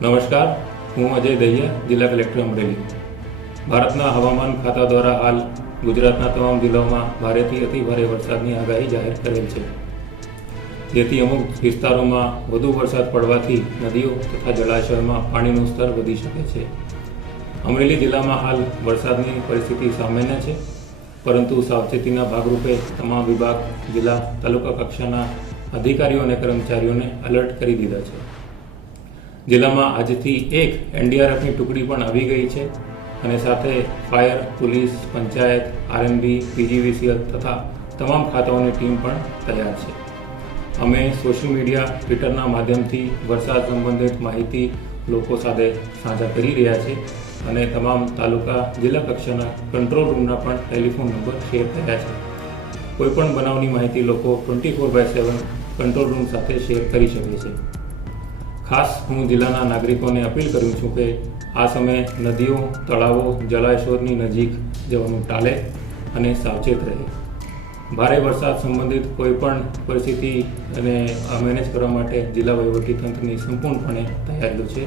નમસ્કાર, હું અજય દહિયા, જિલ્લા કલેક્ટર અમરેલી. ભારતના હવામાન ખાતા દ્વારા હાલ ગુજરાતના તમામ જિલ્લાઓમાં ભારેથી અતિભારે વરસાદની આગાહી જાહેર કરેલ છે, જેથી અમુક વિસ્તારોમાં વધુ વરસાદ પડવાથી નદીઓ તથા જળાશયોમાં પાણીનું સ્તર વધી શકે છે. અમરેલી જિલ્લામાં હાલ વરસાદની પરિસ્થિતિ સામાન્ય છે, પરંતુ સાવચેતીના ભાગરૂપે તમામ વિભાગ, જિલ્લા, તાલુકા કક્ષાના અધિકારીઓ અને કર્મચારીઓને એલર્ટ કરી દીધા છે. જિલ્લામાં આજથી એક એનડીઆરએફની ટુકડી પણ આવી ગઈ છે અને સાથે fire, police, panchayat, RNB, PGVCL તથા તમામ ખાતાઓની ટીમ પણ તૈયાર છે. અમે સોશિયલ મીડિયા, ટ્વિટરના માધ્યમથી વરસાદ સંબંધિત માહિતી લોકો સાથે સાંઝા કરી રહ્યા છે અને તમામ તાલુકા, જિલ્લા કક્ષાના કંટ્રોલ રૂમના પણ ટેલિફોન નંબર શેર થયા છે. કોઈપણ બનાવની માહિતી લોકો 24/7 કંટ્રોલ રૂમ સાથે શેર કરી શકે છે. ખાસ હું જિલ્લાના નાગરિકોને અપીલ કરું છું કે આ સમયે નદીઓ, તળાવો, જળાશયોની નજીક જવાનું ટાળે અને સાવચેત રહે. ભારે વરસાદ સંબંધિત કોઈપણ પરિસ્થિતિ અને મેનેજ કરવા માટે જિલ્લા વહીવટીતંત્રની સંપૂર્ણપણે તૈયારીઓ છે.